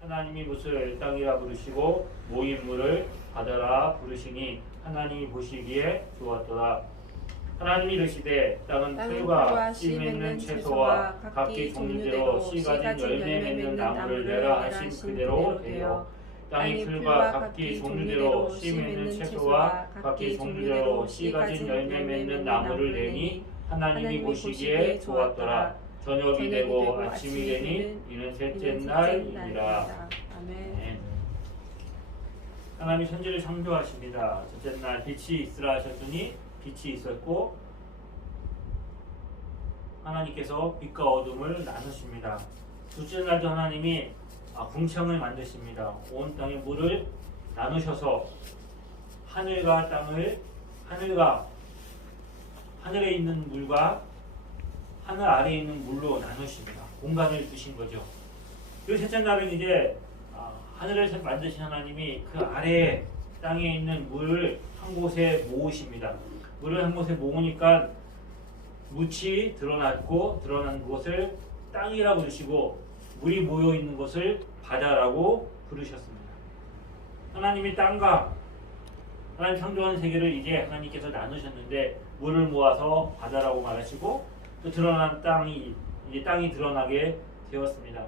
하나님이 뭇을 땅이라 부르시고 모인 물을 바다라 부르시니 하나님이 보시기에 좋았더라. 하나님이 이르시되 땅은 풀과 씨 맺는 채소와 각기 종류대로 씨 가진 열매 맺는 나무를 내라 하신 그대로 되어 땅이 풀과 각기 종류대로 씨 맺는 채소와 각기 종류대로 씨 가진 열매 맺는 나무를 내니 하나님이 보시기에 좋았더라. 저녁이 되고 아침이 되니 이는 셋째 날이니라. 아멘. 하나님이 천지를 창조하십니다. 첫째 날 빛이 있으라 하셨더니 빛이 있었고 하나님께서 빛과 어둠을 나누십니다. 둘째 날도 하나님이 궁창을 만드십니다. 온 땅의 물을 나누셔서 하늘과 땅을 하늘에 있는 물과 하늘 아래에 있는 물로 나누십니다. 공간을 두신 거죠. 그리고 셋째 날은 이제 하늘을 만드신 하나님이 그 아래에 땅에 있는 물을 한 곳에 모으십니다. 물을 한 곳에 모으니까 묻이 드러났고 드러난 곳을 땅이라고 부르시고 물이 모여 있는 곳을 바다라고 부르셨습니다. 하나님이 땅과 하나님 창조한 세계를 이제 하나님께서 나누셨는데 물을 모아서 바다라고 말하시고 또 드러난 땅이 이제 땅이 드러나게 되었습니다.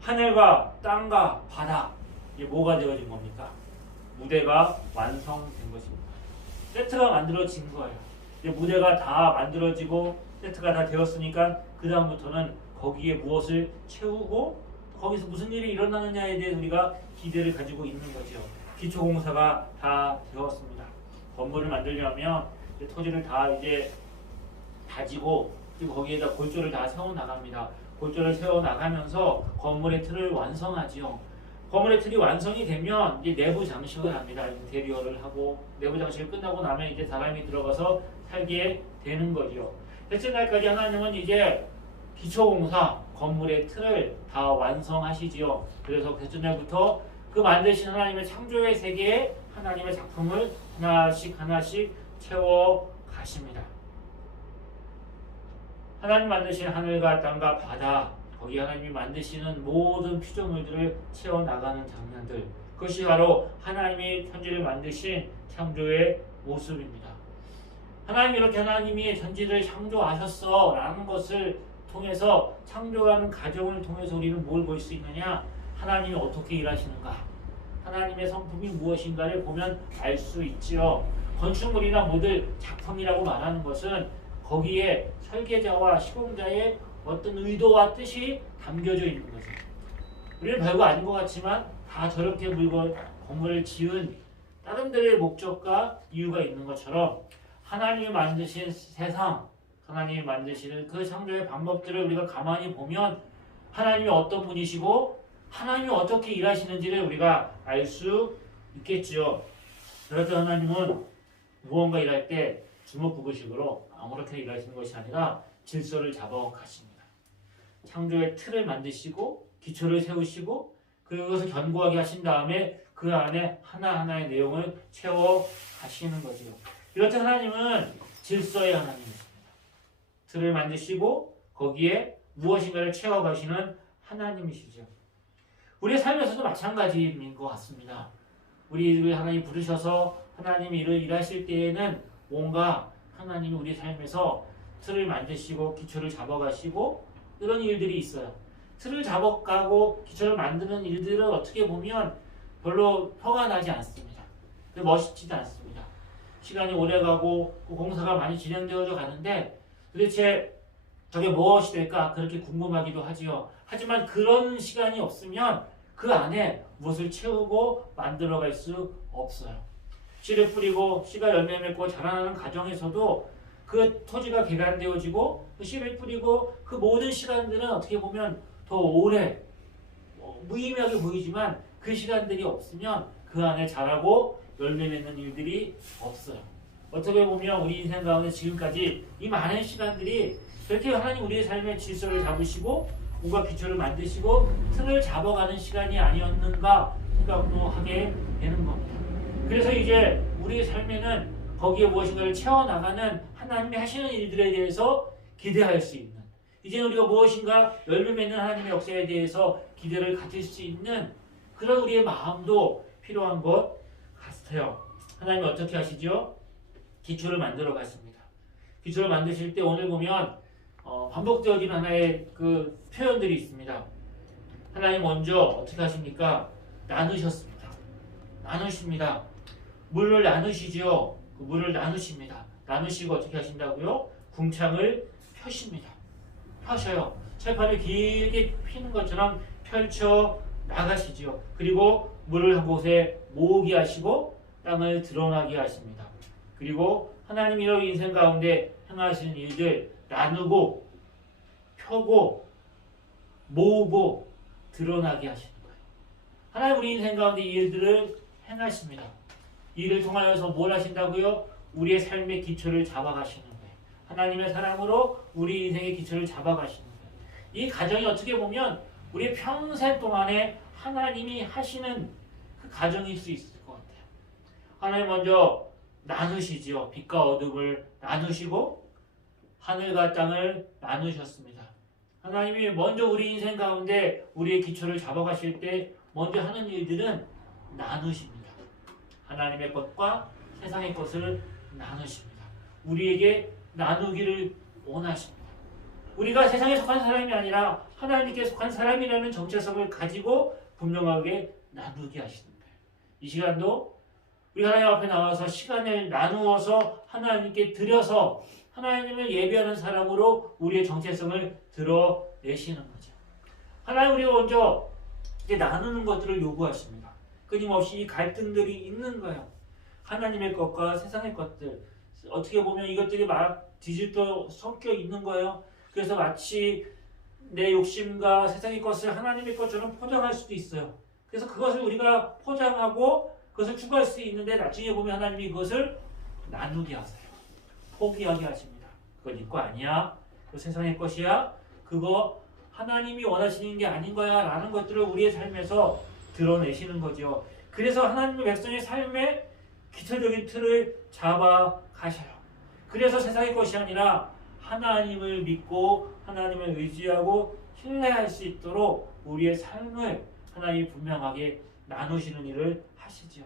하늘과 땅과 바다 이게 뭐가 되어진 겁니까? 무대가 완성된 것입니다. 세트가 만들어진 거예요. 이제 무대가 다 만들어지고 세트가 다 되었으니까 그 다음부터는 거기에 무엇을 채우고 거기서 무슨 일이 일어나느냐에 대해 우리가 기대를 가지고 있는 거죠. 기초공사가 다 되었습니다. 건물을 만들려면 토지를 다 이제 다지고 그리고 거기에다 골조를 다 세워 나갑니다. 골조를 세워 나가면서 건물의 틀을 완성하지요. 건물의 틀이 완성이 되면 이제 내부 장식을 합니다. 인테리어를 하고 내부 장식이 끝나고 나면 이제 사람이 들어가서 살게 되는 거죠. 셋째 날까지 하나님은 이제 기초공사 건물의 틀을 다 완성하시지요. 그래서 셋째 날부터 그 만드신 하나님의 창조의 세계에 하나님의 작품을 하나씩 채워 가십니다. 하나님 만드신 하늘과 땅과 바다 거기 하나님이 만드시는 모든 피조물들을 채워나가는 장면들 그것이 바로 하나님이 천지를 만드신 창조의 모습입니다. 하나님이 이렇게 하나님이 천지를 창조하셨어 라는 것을 통해서 창조하는 과정을 통해서 우리는 뭘 볼 수 있느냐? 하나님이 어떻게 일하시는가? 하나님의 성품이 무엇인가를 보면 알 수 있지요. 건축물이나 모델 작품이라고 말하는 것은 거기에 설계자와 시공자의 어떤 의도와 뜻이 담겨져 있는 거죠. 우리는 별거 아닌 것 같지만 다 저렇게 건물을 지은 다른들의 목적과 이유가 있는 것처럼 하나님이 만드신 세상, 하나님이 만드시는 그 창조의 방법들을 우리가 가만히 보면 하나님이 어떤 분이시고 하나님이 어떻게 일하시는지를 우리가 알 수 있겠지요. 그래서 하나님은 무언가 일할 때 주먹구구식으로 아무렇게 일하시는 것이 아니라 질서를 잡아 가십니다. 창조의 틀을 만드시고 기초를 세우시고 그것을 견고하게 하신 다음에 그 안에 하나하나의 내용을 채워 가시는 거죠. 이렇게 하나님은 질서의 하나님이십니다. 틀을 만드시고 거기에 무엇인가를 채워 가시는 하나님이시죠. 우리의 삶에서도 마찬가지인 것 같습니다. 우리를 하나님 부르셔서 하나님이 일하실 때에는 뭔가 하나님이 우리 삶에서 틀을 만드시고 기초를 잡아가시고 이런 일들이 있어요. 틀을 잡아가고 기초를 만드는 일들은 어떻게 보면 별로 표가 나지 않습니다. 멋있지도 않습니다. 시간이 오래가고 공사가 많이 진행되어져 가는데 도대체 저게 무엇이 될까 그렇게 궁금하기도 하지요. 하지만 그런 시간이 없으면 그 안에 무엇을 채우고 만들어갈 수 없어요. 씨를 뿌리고 씨가 열매 맺고 자라나는 과정에서도 그 토지가 개간되어지고 그 씨를 뿌리고 그 모든 시간들은 어떻게 보면 더 오래 무의미하게 보이지만 그 시간들이 없으면 그 안에 자라고 열매 맺는 일들이 없어요. 어떻게 보면 우리 인생 가운데 지금까지 이 많은 시간들이 그렇게 하나님 우리의 삶의 질서를 잡으시고 뭔가 기초를 만드시고 틀을 잡아가는 시간이 아니었는가 생각도 하게 되는 겁니다. 그래서 이제 우리의 삶에는 거기에 무엇인가를 채워나가는 하나님이 하시는 일들에 대해서 기대할 수 있는 이제 우리가 무엇인가 열매 맺는 하나님의 역사에 대해서 기대를 가질 수 있는 그런 우리의 마음도 필요한 것 같아요. 하나님이 어떻게 하시죠? 기초를 만들어 가십니다. 기초를 만드실 때 오늘 보면 반복적인 하나의 그 표현들이 있습니다. 하나님 먼저 어떻게 하십니까? 나누셨습니다. 나누십니다. 물을 나누시죠. 그 물을 나누십니다. 나누시고 어떻게 하신다고요? 궁창을 펴십니다. 펴셔요. 철판을 길게 피는 것처럼 펼쳐 나가시죠. 그리고 물을 한 곳에 모으게 하시고 땅을 드러나게 하십니다. 그리고 하나님이 우리 인생 가운데 행하시는 일들 나누고 펴고 모으고 드러나게 하시는 거예요. 하나님 우리 인생 가운데 이 일들을 행하십니다. 이 일을 통하여서 뭘 하신다고요? 우리의 삶의 기초를 잡아가시는 거예요. 하나님의 사랑으로 우리 인생의 기초를 잡아가시는 거예요. 이 가정이 어떻게 보면 우리의 평생 동안에 하나님이 하시는 그 가정일 수 있을 것 같아요. 하나님 먼저 나누시지요. 빛과 어둠을 나누시고 하늘과 땅을 나누셨습니다. 하나님이 먼저 우리 인생 가운데 우리의 기초를 잡아가실 때 먼저 하는 일들은 나누십니다. 하나님의 것과 세상의 것을 나누십니다. 우리에게 나누기를 원하십니다. 우리가 세상에 속한 사람이 아니라 하나님께 속한 사람이라는 정체성을 가지고 분명하게 나누게 하시는 거예요. 이 시간도 우리 하나님 앞에 나와서 시간을 나누어서 하나님께 드려서 하나님을 예배하는 사람으로 우리의 정체성을 드러내시는 거죠. 하나님 우리가 먼저 이제 나누는 것들을 요구하십니다. 끊임없이 이 갈등들이 있는 거예요. 하나님의 것과 세상의 것들. 어떻게 보면 이것들이 막 뒤집어 섞여 있는 거예요. 그래서 마치 내 욕심과 세상의 것을 하나님의 것처럼 포장할 수도 있어요. 그래서 그것을 우리가 포장하고 그것을 추구할 수 있는데 나중에 보면 하나님이 그것을 나누게 하세요. 포기하게 하십니다. 그건 네 거 아니야. 그 세상의 것이야. 그거 하나님이 원하시는 게 아닌 거야 라는 것들을 우리의 삶에서 드러내시는 거죠. 그래서 하나님의 백성의 삶의 기초적인 틀을 잡아 가셔요. 그래서 세상의 것이 아니라 하나님을 믿고 하나님을 의지하고 신뢰할 수 있도록 우리의 삶을 하나님이 분명하게 나누시는 일을 하시죠.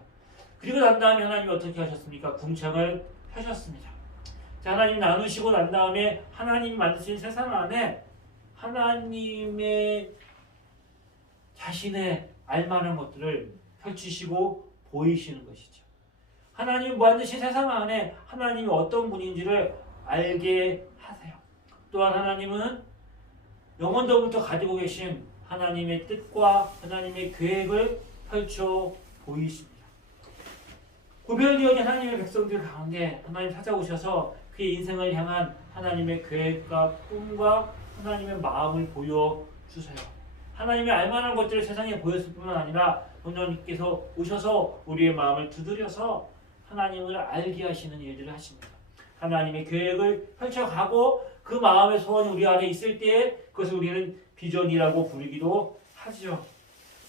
그리고 난 다음에 하나님이 어떻게 하셨습니까? 궁창을 펴셨습니다. 자, 하나님 나누시고 난 다음에 하나님이 만드신 세상 안에 하나님의 자신의 알만한 것들을 펼치시고 보이시는 것이죠. 하나님이 만드신 세상 안에 하나님이 어떤 분인지를 알게 하세요. 또한 하나님은 영원도부터 가지고 계신 하나님의 뜻과 하나님의 계획을 펼쳐 보이십니다. 구별되어진 하나님의 백성들 가운데 하나님 찾아오셔서 그의 인생을 향한 하나님의 계획과 꿈과 하나님의 마음을 보여주세요. 하나님의 알만한 것들을 세상에 보였을 뿐만 아니라 하나님께서 오셔서 우리의 마음을 두드려서 하나님을 알게 하시는 일들을 하십니다. 하나님의 계획을 펼쳐가고 그 마음의 소원이 우리 안에 있을 때에 그것을 우리는 비전이라고 부르기도 하죠.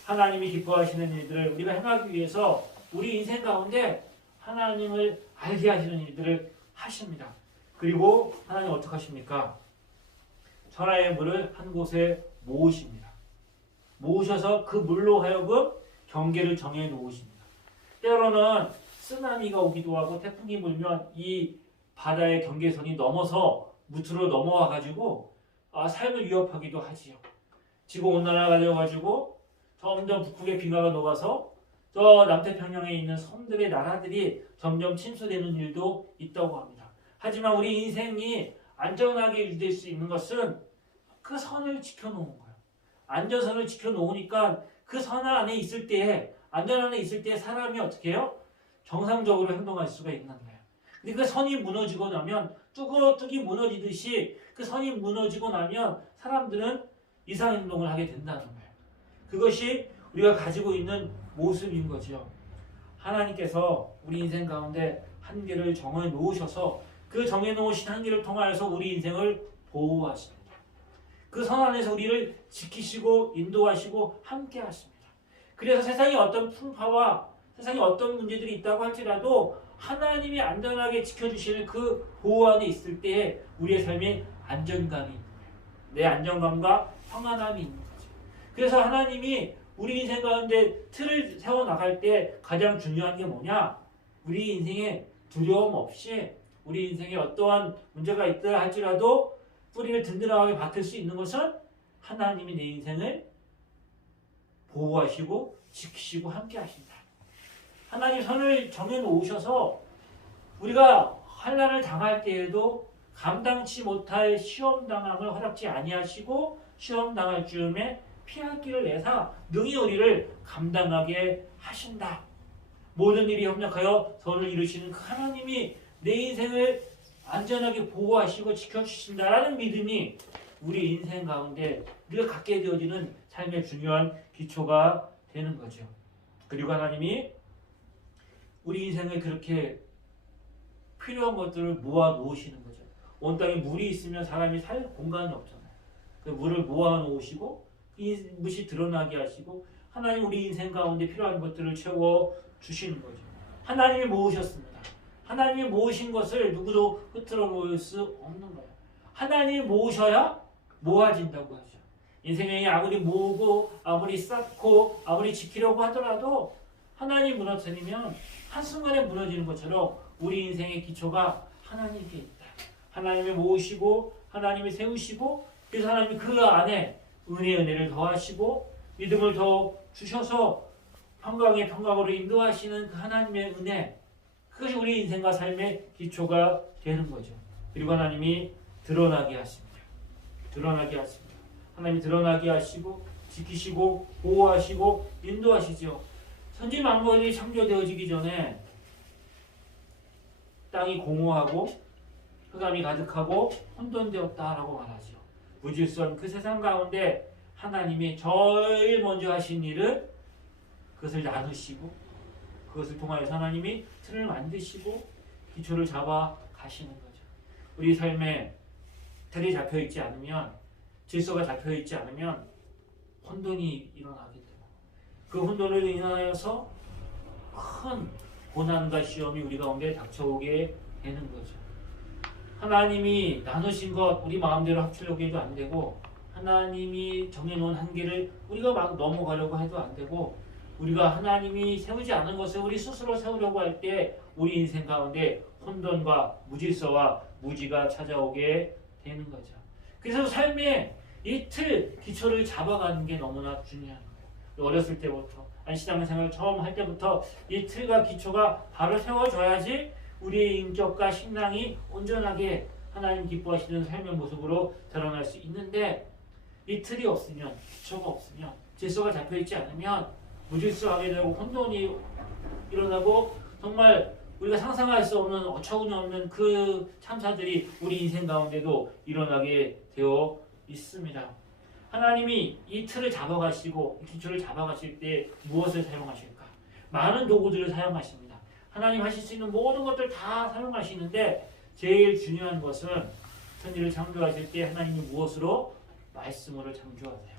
하나님이 기뻐하시는 일들을 우리가 행하기 위해서 우리 인생 가운데 하나님을 알게 하시는 일들을 하십니다. 그리고 하나님 어떻게 하십니까? 천하의 물을 한 곳에 모으십니다. 모으셔서 그 물로 하여금 경계를 정해 놓으십니다. 때로는 쓰나미가 오기도 하고 태풍이 불면 이 바다의 경계선이 넘어서 무트로 넘어와 가지고 삶을 위협하기도 하지요. 지구온난화가 되어가지고 점점 북극의 빙하가 녹아서 저 남태평양에 있는 섬들의 나라들이 점점 침수되는 일도 있다고 합니다. 하지만 우리 인생이 안전하게 유지될 수 있는 것은 그 선을 지켜놓은 거예요. 안전선을 지켜놓으니까 그 선 안에 있을 때에 안전 안에 있을 때 사람이 어떻게 해요? 정상적으로 행동할 수가 있는 거예요. 근데 그 선이 무너지고 나면 뚝이 무너지듯이 그 선이 무너지고 나면 사람들은 이상 행동을 하게 된다는 거예요. 그것이 우리가 가지고 있는 모습인 거죠. 하나님께서 우리 인생 가운데 한계를 정해 놓으셔서 그 정해 놓으신 한계를 통하여서 우리 인생을 보호하십니다. 그 선 안에서 우리를 지키시고 인도하시고 함께 하십니다. 그래서 세상에 어떤 풍파와 세상에 어떤 문제들이 있다고 할지라도 하나님이 안전하게 지켜주시는 그 보호 안에 있을 때에 우리의 삶에 안정감이 있는 거예요. 내 안정감과 평안함이 있는 거죠. 그래서 하나님이 우리 인생 가운데 틀을 세워 나갈 때 가장 중요한 게 뭐냐? 우리 인생에 두려움 없이 우리 인생에 어떠한 문제가 있다 할지라도 뿌리를 든든하게 박힐 수 있는 것은 하나님이 내 인생을 보호하시고 지키시고 함께 하신다. 하나님 선을 정해놓으셔서 우리가 환난을 당할 때에도 감당치 못할 시험당함을 허락지 아니하시고 시험당할 즈음에 피할 길을 내사 능히 우리를 감당하게 하신다. 모든 일이 협력하여 선을 이루시는 그 하나님이 내 인생을 안전하게 보호하시고 지켜주신다라는 믿음이 우리 인생 가운데 늘 갖게 되어지는 삶의 중요한 기초가 되는 거죠. 그리고 하나님이 우리 인생을 그렇게 필요한 것들을 모아 놓으시는 거죠. 온 땅에 물이 있으면 사람이 살 공간이 없잖아요. 그 물을 모아 놓으시고 이 물이 드러나게 하시고 하나님 우리 인생 가운데 필요한 것들을 채워 주시는 거죠. 하나님이 모으셨습니다. 하나님이 모으신 것을 누구도 흩어져 놓을 수 없는 거예요. 하나님이 모으셔야 모아진다고 하죠. 인생에 아무리 모으고 아무리 쌓고 아무리 지키려고 하더라도 하나님 무너뜨리면 한순간에 무너지는 것처럼 우리 인생의 기초가 하나님께 있다. 하나님이 모으시고 하나님이 세우시고 그래서 하나님이 그 안에 은혜를 더하시고 믿음을 더 주셔서 평강의 평강으로 인도하시는 그 하나님의 은혜, 그것이 우리 인생과 삶의 기초가 되는 거죠. 그리고 하나님이 드러나게 하십니다. 드러나게 하십니다. 하나님이 드러나게 하시고 지키시고 보호하시고 인도하시죠. 천지 만물이 창조되어지기 전에 땅이 공허하고 흑암이 가득하고 혼돈되었다라고 말하죠. 무질서한 그 세상 가운데 하나님이 제일 먼저 하신 일은 그것을 나누시고 그것을 통하여서 하나님이 틀을 만드시고 기초를 잡아 가시는 거죠. 우리 삶에 틀이 잡혀 있지 않으면 질서가 잡혀 있지 않으면 혼돈이 일어나게 되고 그 혼돈으로 인하여서 큰 고난과 시험이 우리 가운데 닥쳐오게 되는 거죠. 하나님이 나누신 것 우리 마음대로 합치려고 해도 안 되고 하나님이 정해놓은 한계를 우리가 막 넘어가려고 해도 안 되고 우리가 하나님이 세우지 않은 것을 우리 스스로 세우려고 할 때 우리 인생 가운데 혼돈과 무질서와 무지가 찾아오게 되는 거죠. 그래서 삶의 이 틀, 기초를 잡아가는 게 너무나 중요한 거예요. 어렸을 때부터 신앙생활 처음 할 때부터 이 틀과 기초가 바로 세워져야지 우리의 인격과 신앙이 온전하게 하나님 기뻐하시는 삶의 모습으로 드러날 수 있는데 이 틀이 없으면 기초가 없으면 질서가 잡혀있지 않으면 무질서하게 되고 혼돈이 일어나고 정말 우리가 상상할 수 없는 어처구니 없는 그 참사들이 우리 인생 가운데도 일어나게 되어 있습니다. 하나님이 이 틀을 잡아가시고 이 기초를 잡아가실 때 무엇을 사용하실까? 많은 도구들을 사용하십니다. 하나님 하실 수 있는 모든 것들 다 사용하시는데 제일 중요한 것은 천지를 창조하실 때 하나님이 무엇으로? 말씀으로 창조하세요.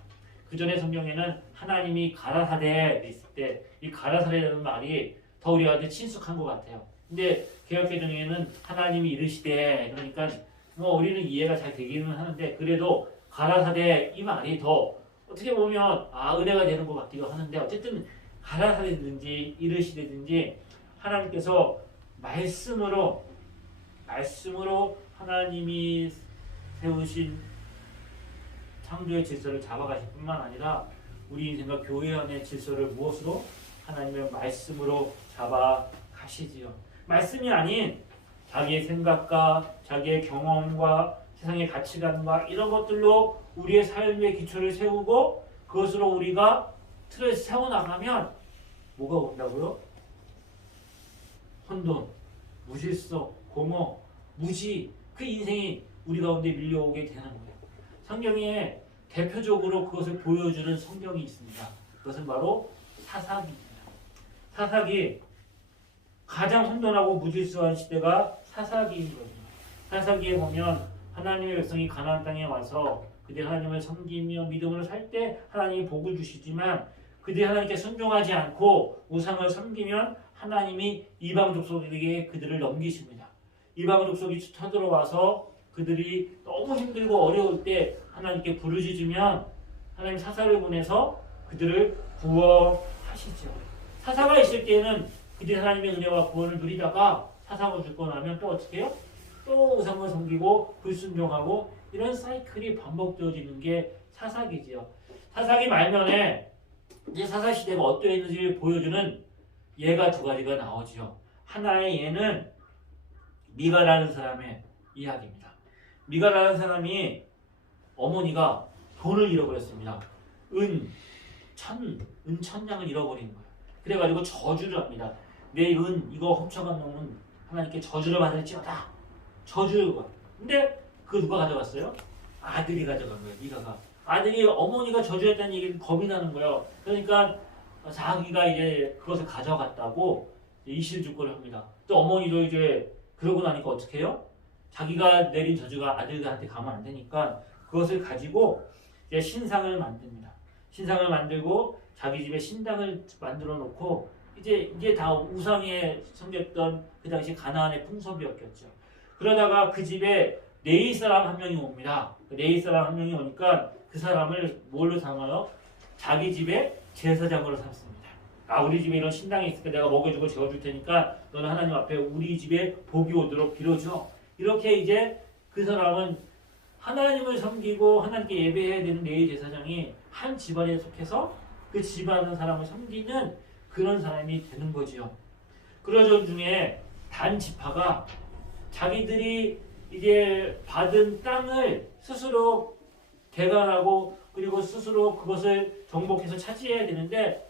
그 전에 성경에는 하나님이 가라사대 있을 때 이 가라사대라는 말이 더 우리한테 친숙한 것 같아요. 근데 개역개정에는 하나님이 이르시되 그러니까 뭐 우리는 이해가 잘 되기는 하는데 그래도 가라사대 이 말이 더 어떻게 보면 은혜가 되는 것 같기도 하는데 어쨌든 가라사대든지 이르시되든지 하나님께서 말씀으로 하나님이 세우신 창조의 질서를 잡아가실 뿐만 아니라 우리 인생과 교회 안의 질서를 무엇으로? 하나님의 말씀으로 잡아가시지요. 말씀이 아닌 자기의 생각과 자기의 경험과 세상의 가치관과 이런 것들로 우리의 삶의 기초를 세우고 그것으로 우리가 틀을 세워나가면 뭐가 온다고요? 혼돈, 무질서, 공허, 무지 그 인생이 우리 가운데 밀려오게 되는 거예요. 성경에 대표적으로 그것을 보여주는 성경이 있습니다. 그것은 바로 사사기입니다. 사사기 가장 혼돈하고 무질서한 시대가 사사기인 거죠. 사사기에 보면 하나님의 백성이 가나안 땅에 와서 그들이 하나님을 섬기며 믿음으로 살 때 하나님이 복을 주시지만 그들이 하나님께 순종하지 않고 우상을 섬기면 하나님이 이방 족속에게 그들을 넘기십니다. 이방 족속이 쳐들어와서 그들이 너무 힘들고 어려울 때 하나님께 부르짖으면 하나님 사사를 보내서 그들을 구원하시죠. 사사가 있을 때에는 그들이 하나님의 은혜와 구원을 누리다가 사사가 죽고 나면 또 어떻게 해요? 또 우상을 섬기고 불순종하고 이런 사이클이 반복되어지는 게 사사기지요. 사사기 말면에 이제 사사 시대가 어떠했는지 보여주는 예가 두 가지가 나오죠. 하나의 예는 미가라는 사람의 이야기입니다. 미가라는 사람이 어머니가 돈을 잃어버렸습니다. 은 천냥을 잃어버린 거예요. 그래가지고 저주를 합니다. 내 은 이거 훔쳐간 놈은 하나님께 저주를 받을지어다. 저주를 봐. 근데 그거 누가 가져갔어요? 아들이 가져간 거예요. 미가가. 아들이 어머니가 저주했다는 얘기를 겁이 나는 거예요. 그러니까 자기가 이제 그것을 가져갔다고 이실직고를 합니다. 또 어머니도 이제 그러고 나니까 어떻게 해요? 자기가 내린 저주가 아들들한테 가면 안 되니까 그것을 가지고 이제 신상을 만듭니다. 신상을 만들고 자기 집에 신당을 만들어 놓고 이게 다 우상에 섬겼던 그 당시 가나안의 풍습이었겠죠. 그러다가 그 집에 네이 사람 한 명이 옵니다. 네이 사람 한 명이 오니까 그 사람을 뭘로 삼아요? 자기 집에 제사장으로 삼습니다. 우리 집에 이런 신당이 있으니까 내가 먹여주고 재워줄 테니까 너는 하나님 앞에 우리 집에 복이 오도록 빌어줘. 이렇게 이제 그 사람은 하나님을 섬기고 하나님께 예배해야 되는 네이 제사장이 한 집안에 속해서 그 집안 사람을 섬기는 그런 사람이 되는 거지요. 그러던 중에 단 지파가 자기들이 이제 받은 땅을 스스로 개간하고 그리고 스스로 그것을 정복해서 차지해야 되는데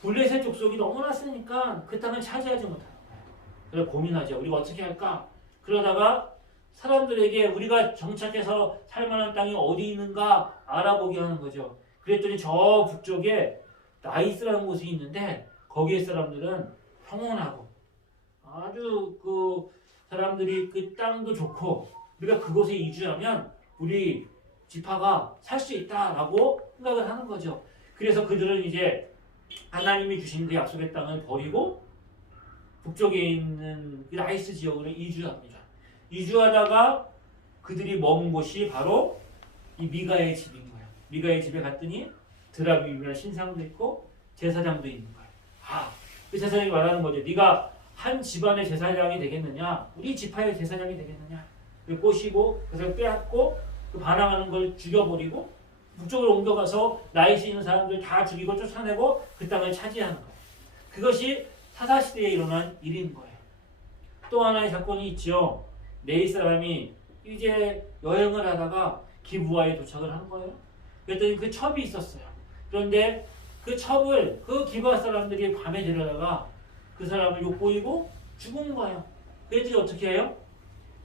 블레셋 족속이 너무나 세니까 그 땅을 차지하지 못하는 거예요. 그래서 고민하죠. 우리가 어떻게 할까? 그러다가 사람들에게 우리가 정착해서 살 만한 땅이 어디 있는가 알아보게 하는 거죠. 그랬더니 저 북쪽에 나이스라는 곳이 있는데 거기에 사람들은 평온하고 아주 그 사람들이 그 땅도 좋고 우리가 그곳에 이주하면 우리 지파가 살 수 있다라고 생각을 하는 거죠. 그래서 그들은 이제 하나님이 주신 그 약속의 땅을 버리고 북쪽에 있는 그 나이스 지역으로 이주합니다. 이주하다가 그들이 머문 곳이 바로 이 미가의 집인 거예요. 미가의 집에 갔더니 드라빔이라는 신상도 있고 제사장도 있는 거예요. 그 제사장이 말하는 거죠. 네가 한 집안의 제사장이 되겠느냐? 우리 지파의 제사장이 되겠느냐? 꼬시고 그것을 빼앗고 그 반항하는 걸 죽여버리고 북쪽으로 옮겨가서 나이스 있는 사람들 다 죽이고 쫓아내고 그 땅을 차지하는 거예요. 그것이 사사시대에 일어난 일인 거예요. 또 하나의 사건이 있죠. 네이 사람이 이제 여행을 하다가 기브아에 도착을 한 거예요. 그랬더니 그 첩이 있었어요. 그런데 그 첩을 그 기브아 사람들이 밤에 데려다가 그 사람을 욕보이고 죽은 거예요. 그랬더니 어떻게 해요?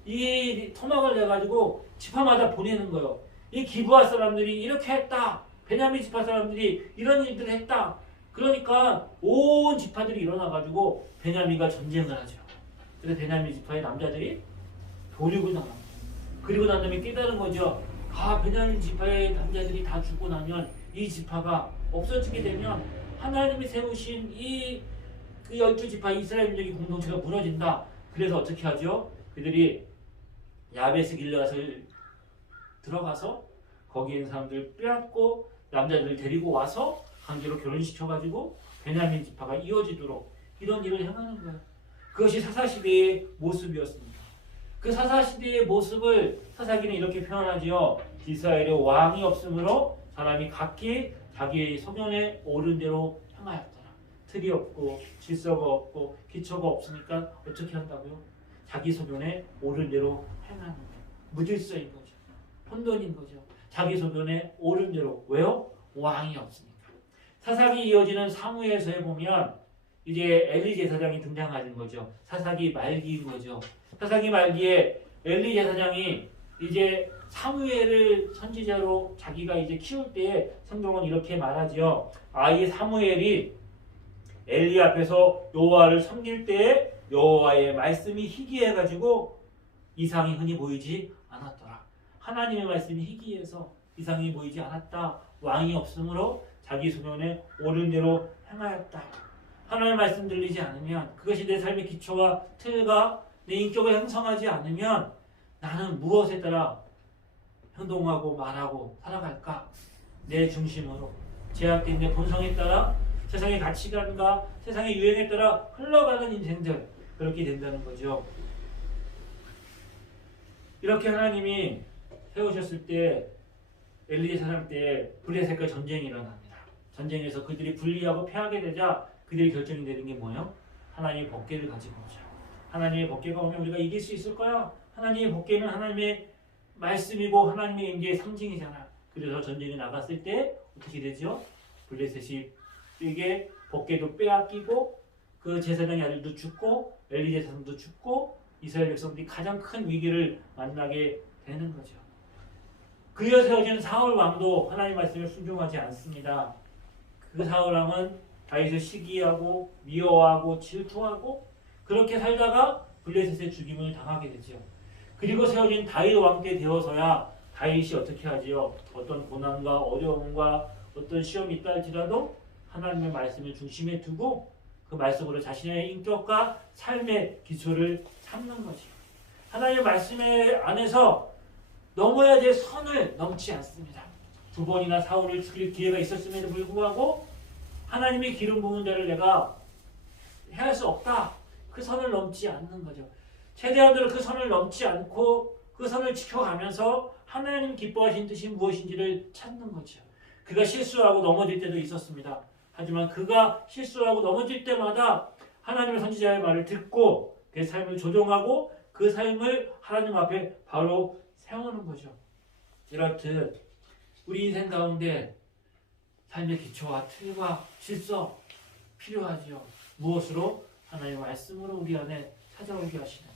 이 토막을 내가지고 지파마다 보내는 거예요. 이 기브아 사람들이 이렇게 했다. 베냐민 지파 사람들이 이런 일들을 했다. 그러니까 온 지파들이 일어나가지고 베냐민과 전쟁을 하죠. 그래서 베냐민 지파의 남자들이 도륙을 당합니다. 그리고 난 다음에 깨달은 거죠. 베냐민 지파의 남자들이 다 죽고 나면 이 지파가 없어지게 되면 하나님이 세우신 그 12지파 이스라엘민족의 공동체가 무너진다. 그래서 어떻게 하죠? 그들이 야베스 길르앗을 들어가서 거기에 있는 사람들을 빼앗고 남자들을 데리고 와서 강제로 결혼시켜가지고 베냐민 지파가 이어지도록 이런 일을 행하는 거예요. 그것이 사사시대의 모습이었습니다. 그 사사시대의 모습을 사사기는 이렇게 표현하지요. 이스라엘에 왕이 없으므로 사람이 각기 자기의 소견에 옳은 대로 행하였더라. 틀이 없고 질서가 없고 기초가 없으니까 어떻게 한다고요? 자기 소견에 옳은 대로 행하는 거예요. 무질서인 거죠. 혼돈인 거죠. 자기 소견에 옳은 대로. 왜요? 왕이 없으니까. 사사기 이어지는 사무엘서에 보면 이제 엘리 제사장이 등장하는 거죠. 사사기 말기인 거죠. 사사기 말기에 엘리 제사장이 이제 사무엘을 선지자로 자기가 이제 키울 때에 성경은 이렇게 말하죠. 이 사무엘이 엘리 앞에서 여호와를 섬길 때에 여호와의 말씀이 희귀해가지고 이상이 흔히 보이지 않았더라. 하나님의 말씀이 희귀해서 이상이 보이지 않았다. 왕이 없으므로 자기 소견에 옳은 대로 행하였다. 하나님의 말씀 들리지 않으면 그것이 내 삶의 기초와 틀과 내 인격을 형성하지 않으면 나는 무엇에 따라 행동하고 말하고 살아갈까? 내 중심으로 제약된 내 본성에 따라 세상의 가치관과 세상의 유행에 따라 흘러가는 인생들 그렇게 된다는 거죠. 이렇게 하나님이 세우셨을 때 엘리의 사람 때 블레셋과 전쟁이 일어납니다. 전쟁에서 그들이 불리하고 패하게 되자 그들이 결정이 내린 게 뭐예요? 하나님의 법궤를 가지고 오자. 하나님의 법궤가 오면 우리가 이길 수 있을 거야. 하나님의 법궤는 하나님의 말씀이고 하나님의 임재의 상징이잖아. 그래서 전쟁에 나갔을 때 어떻게 되죠? 블레셋에게 법궤도 빼앗기고 그 제사장의 아들도 죽고 엘리 제사장도 죽고 이스라엘 백성들이 가장 큰 위기를 만나게 되는 거죠. 그에 세워진 사울 왕도 하나님 말씀에 순종하지 않습니다. 그 사울 왕은 다윗을 시기하고 미워하고 질투하고 그렇게 살다가 블레셋의 죽임을 당하게 되죠. 그리고 세워진 다윗 왕 때 되어서야 다윗이 어떻게 하지요? 어떤 고난과 어려움과 어떤 시험이 있다 할지라도 하나님의 말씀을 중심에 두고 그 말씀으로 자신의 인격과 삶의 기초를 삼는 거죠. 하나님의 말씀 안에서 넘어야 될 선을 넘지 않습니다. 2번이나 사울을 죽일 기회가 있었음에도 불구하고 하나님의 기름 부은 자를 내가 해할 수 없다. 그 선을 넘지 않는 거죠. 최대한으로 그 선을 넘지 않고 그 선을 지켜가면서 하나님 기뻐하신 뜻이 무엇인지를 찾는 거죠. 그가 실수하고 넘어질 때도 있었습니다. 하지만 그가 실수하고 넘어질 때마다 하나님의 선지자의 말을 듣고 그 삶을 조정하고 그 삶을 하나님 앞에 바로 세우는 거죠. 이렇듯 우리 인생 가운데 삶의 기초와 틀과 질서 필요하지요. 무엇으로? 하나님의 말씀으로 우리 안에 찾아오게 하시는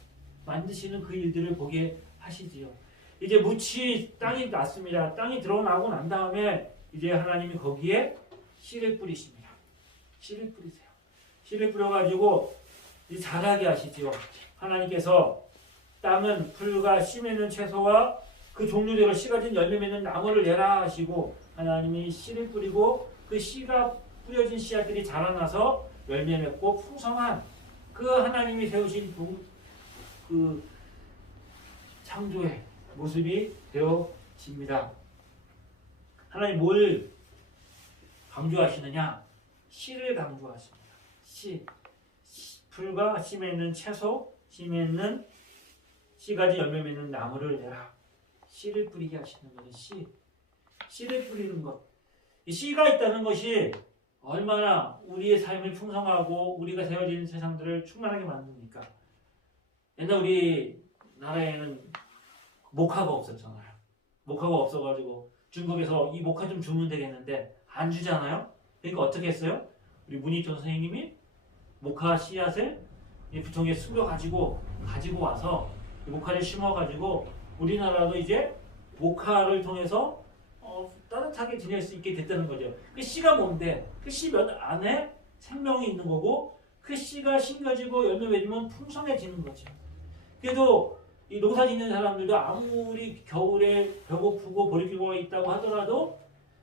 만드시는 그 일들을 보게 하시지요. 이제 묻이 땅이 났습니다. 땅이 드러나고 난 다음에 이제 하나님이 거기에 씨를 뿌리십니다. 씨를 뿌리세요. 씨를 뿌려가지고 자라게 하시지요. 하나님께서 땅은 풀과 씨 맺는 채소와 그 종류대로 씨가 진 열매 맺는 나무를 내라 하시고 하나님이 씨를 뿌리고 그 씨가 뿌려진 씨앗들이 자라나서 열매 맺고 풍성한 그 하나님이 세우신 그 창조의 모습이 되어집니다. 하나님 뭘 강조하시느냐? 씨를 강조하십니다. 씨. 풀과 씨 맺는 채소, 씨 맺는 씨가지 열매 맺는 나무를 내라. 씨를 뿌리게 하시는 거죠. 씨. 씨를 뿌리는 것. 이 씨가 있다는 것이 얼마나 우리의 삶을 풍성하고 우리가 세워진 세상들을 충만하게 만듭니까? 옛날 우리 나라에는 목화가 없었잖아요. 목화가 없어가지고 중국에서 이 목화 좀 주면 되겠는데 안 주잖아요. 그러니까 어떻게 했어요? 우리 문희준 선생님이 목화 씨앗을 이 부통에 숨겨가지고 가지고 와서 이 목화를 심어가지고 우리나라도 이제 목화를 통해서 따뜻하게 지낼 수 있게 됐다는 거죠. 그 씨가 뭔데? 그 씨 몇 안에 생명이 있는 거고 그 씨가 심겨지고 열매 맺으면 풍성해지는 거죠. 그래도 이 농사 짓는 사람들도 아무리 겨울에 배고프고 버리기가 있다고 하더라도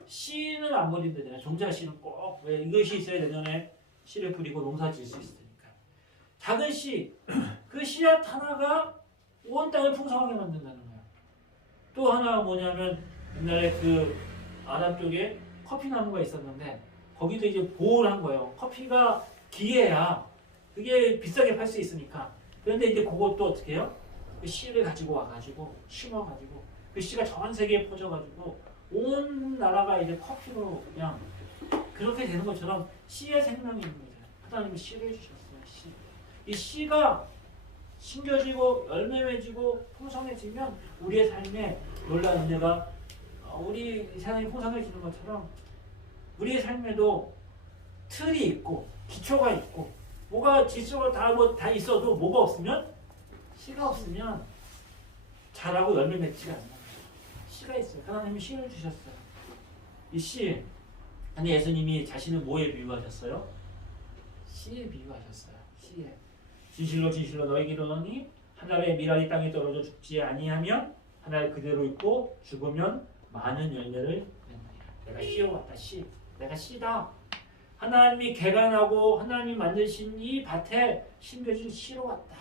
씨는 안 버린다잖아요. 종자 씨는 꼭 왜 이것이 있어야 내년에 씨를 뿌리고 농사 지을 수 있으니까. 작은 씨, 그 씨앗 하나가 온 땅을 풍성하게 만든다는 거예요. 또 하나 뭐냐면 옛날에 그 아랍 쪽에 커피 나무가 있었는데 거기도 이제 보호를 한 거예요. 커피가 기해야 그게 비싸게 팔 수 있으니까. 그런데 이제 그것도 어떻게 해요? 그 씨를 가지고 와가지고 심어가지고 그 씨가 전 세계에 퍼져가지고 온 나라가 이제 커피로 그냥 그렇게 되는 것처럼 씨의 생명이 있는 거죠. 하나님이 씨를 주셨어요. 씨. 이 씨가 심겨지고 열매 맺고 풍성해지면 우리의 삶에 놀라운 은혜가 우리 세상이 풍성해지는 것처럼 우리의 삶에도 틀이 있고 기초가 있고 뭐가 질서가 다 있어도 뭐가 없으면 씨가 없으면 자라고 열매 맺지가 않는 거예요. 씨가 있어요. 하나님이 씨를 주셨어요. 이 씨, 근데 예수님이 자신을 뭐에 비유하셨어요? 씨에 비유하셨어요. 씨에. 진실로 진실로 너희에게 이르노니 한 알의 밀알이 땅에 떨어져 죽지 아니하면 한 알 그대로 있고 죽으면 많은 열매를 맺느니라. 내가 씨여왔다. 씨. 내가 씨다. 하나님이 개간하고 하나님이 만드신 이 밭에 심겨진 씨로 왔다.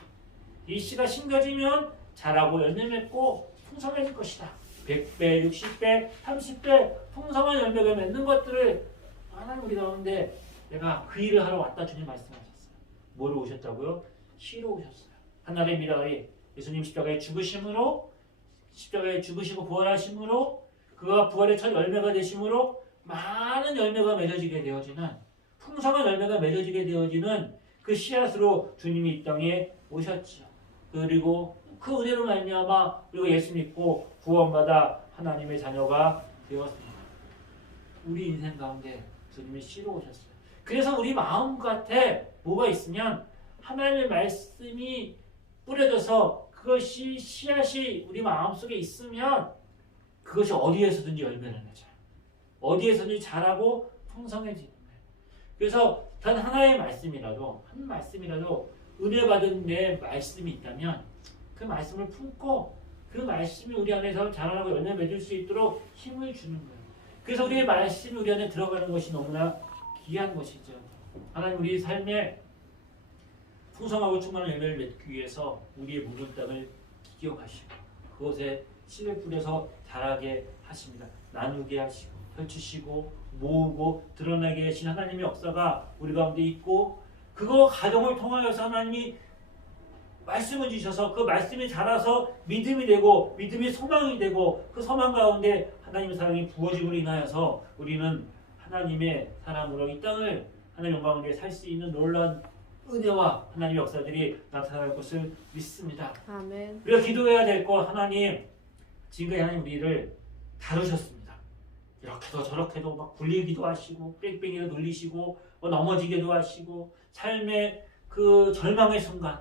이 씨가 심겨지면 자라고 열매 맺고 풍성해질 것이다. 100배, 60배, 30배 풍성한 열매가 맺는 것들을 하나님 우리 가운데 내가 그 일을 하러 왔다 주님 말씀하셨어요. 뭐로 오셨다고요? 시로 오셨어요. 하나님의 미라클이 예수님 십자가에 죽으심으로, 십자가에 죽으시고 부활하심으로, 그가 부활의 첫 열매가 되심으로 많은 열매가 맺어지게 되어지는, 풍성한 열매가 맺어지게 되어지는 그 씨앗으로 주님이 이 땅에 오셨죠. 그리고 그 은혜로 말미암아 우리가 예수 믿고 구원받아 하나님의 자녀가 되었습니다. 우리 인생 가운데 주님이 씨로 오셨어요. 그래서 우리 마음 곁에 뭐가 있으면 하나님의 말씀이 뿌려져서 그것이 씨앗이 우리 마음속에 있으면 그것이 어디에서든지 열매를 맺어요. 어디에서든지 자라고 풍성해지는 거예요. 그래서 단 하나의 말씀이라도, 한 말씀이라도 은혜 받은 내 말씀이 있다면 그 말씀을 품고 그 말씀이 우리 안에서 자라나고 열매 맺을 수 있도록 힘을 주는 거예요. 그래서 우리의 말씀이 우리 안에 들어가는 것이 너무나 귀한 것이죠. 하나님 우리 삶에 풍성하고 충만한 열매를 맺기 위해서 우리의 묵은 땅을 기억하시고 그것에 씨를 뿌려서 자라게 하십니다. 나누게 하시고 펼치시고 모으고 드러나게 하신 하나님의 역사가 우리 가운데 있고, 그거 가정을 통하여서 하나님이 말씀을 주셔서 그 말씀이 자라서 믿음이 되고 믿음이 소망이 되고 그 소망 가운데 하나님의 사랑이 부어짐으로 인하여서 우리는 하나님의 사랑으로 이 땅을 하나님의 영광 가운데 살 수 있는 놀라운 은혜와 하나님의 역사들이 나타날 것을 믿습니다. 아멘. 우리가 기도해야 될 것, 하나님 지금까지 하나님 우리를 다루셨습니다. 이렇게도 저렇게도 막 굴리기도 하시고 뺑뺑이도 눌리시고 넘어지기도 하시고 삶의 그 절망의 순간,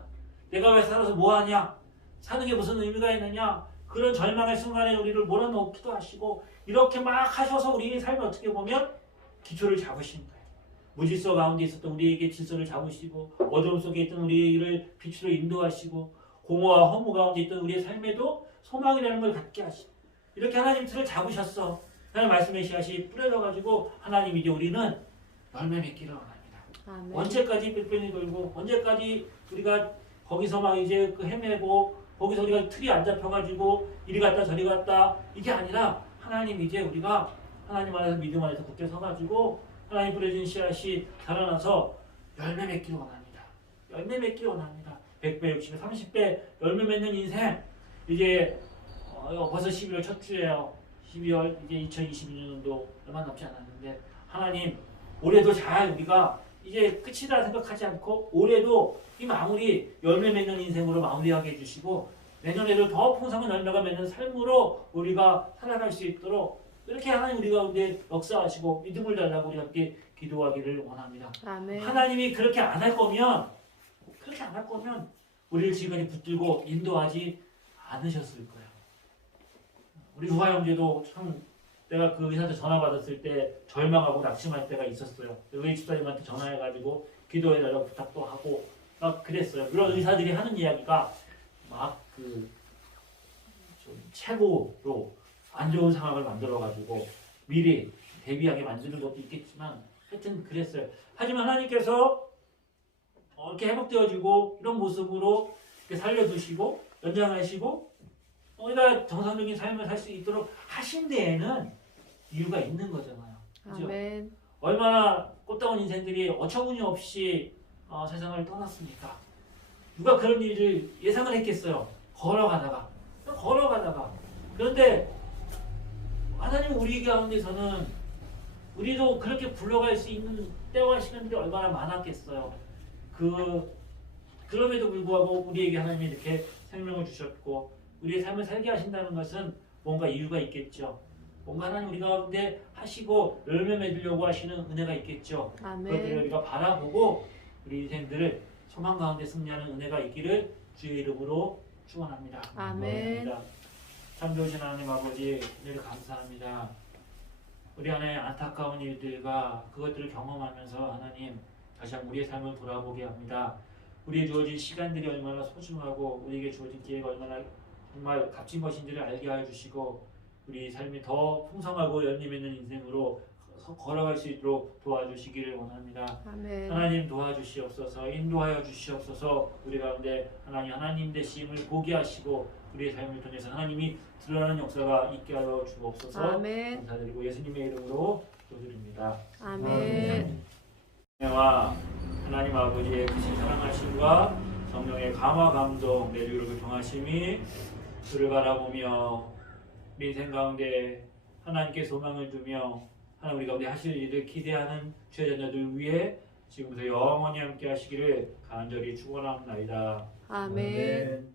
내가 왜 살아서 뭐하냐, 사는 게 무슨 의미가 있느냐, 그런 절망의 순간에 우리를 몰아넣기도 하시고 이렇게 막 하셔서 우리의 삶을 어떻게 보면 기초를 잡으신 거예요. 무질서 가운데 있었던 우리에게 질서를 잡으시고 어둠 속에 있던 우리를 빛으로 인도하시고 공허와 허무 가운데 있던 우리의 삶에도 소망이라는 걸 갖게 하시고 이렇게 하나님 틀을 잡으셨어. 하나님 말씀의 씨앗이 뿌려져가지고 하나님 이제 우리는 열매 맺기를 원합니다. 아멘. 언제까지 뺑뺑이 돌고 언제까지 우리가 거기서 막 이제 그 헤매고 거기서 우리가 틀이 안 잡혀가지고 이리 갔다 저리 갔다 이게 아니라 하나님 이제 우리가 하나님 안에서 믿음 안에서 굳게 서가지고 하나님 뿌려진 씨앗이 자라나서 열매 맺기를 원합니다. 열매 맺기를 원합니다. 100배, 60배, 30배 열매 맺는 인생. 이제 벌써 11월 첫 주예요. 12월 이제 2022년도 얼마 남지 않았는데 하나님 올해도 잘 우리가 이제 끝이다 생각하지 않고 올해도 이 마무리 열매 맺는 인생으로 마무리하게 해주시고 내년에도 더 풍성한 열매가 맺는 삶으로 우리가 살아갈 수 있도록 이렇게 하나님 우리 가운데 역사하시고 믿음을 달라고 우리 함께 기도하기를 원합니다. 아멘. 하나님이 그렇게 안 할 거면 우리를 지금까지 붙들고 인도하지 않으셨을 거예요. 우리 루아 형제도 참 내가 그 의사한테 전화 받았을 때 절망하고 낙심할 때가 있었어요. 우리 집사님한테 전화해가지고 기도해달라고 부탁도 하고 막 그랬어요. 물론 의사들이 하는 이야기가 막 그 좀 최고로 안 좋은 상황을 만들어가지고 미리 대비하게 만드는 것도 있겠지만 하여튼 그랬어요. 하지만 하나님께서 이렇게 회복되어지고 이런 모습으로 이렇게 살려두시고 연장하시고 우리가 정상적인 삶을 살 수 있도록 하신 데에는 이유가 있는 거잖아요. 그죠? 아멘. 얼마나 꽃다운 인생들이 어처구니 없이 세상을 떠났습니까? 누가 그런 일을 예상을 했겠어요? 걸어가다가. 그런데 하나님 우리 가운데서는 우리도 그렇게 굴러갈 수 있는 때와 시간들이 얼마나 많았겠어요. 그럼에도 불구하고 우리에게 하나님이 이렇게 생명을 주셨고 우리의 삶을 살게 하신다는 것은 뭔가 이유가 있겠죠. 뭔가 하나님 우리 가운데 하시고 열매 맺으려고 하시는 은혜가 있겠죠. 아멘. 그것들을 우리가 바라보고 우리 인생들을 소망 가운데 승리하는 은혜가 있기를 주의 이름으로 축원합니다. 아멘. 참 좋으신 하나님 아버지 늘 감사합니다. 우리 안에 안타까운 일들과 그것들을 경험하면서 하나님 다시 한번 우리의 삶을 돌아보게 합니다. 우리에 주어진 시간들이 얼마나 소중하고 우리에게 주어진 기회가 얼마나 정말 값진 것인지를 알게 하여 주시고 우리 삶이 더 풍성하고 열림 있는 인생으로 걸어갈 수 있도록 도와주시기를 원합니다. 아멘. 하나님 도와주시옵소서. 인도하여 주시옵소서. 우리 가운데 하나님 되심을 보게 하시고 우리의 삶을 통해서 하나님이 드러나는 역사가 있게 하여 주옵소서. 아멘. 감사드리고 예수님의 이름으로 기도드립니다. 아멘. 와 하나님 아버지의 크신 사랑하심과 성령의 감화 감동 내주로 교통하심이 그를 바라보며 민생 가운데 하나님께 소망을 두며 하나님 우리 가운데 하실 일을 기대하는 주의 자녀들 위해 지금부터 영원히 함께 하시기를 간절히 축원합니다. 아멘.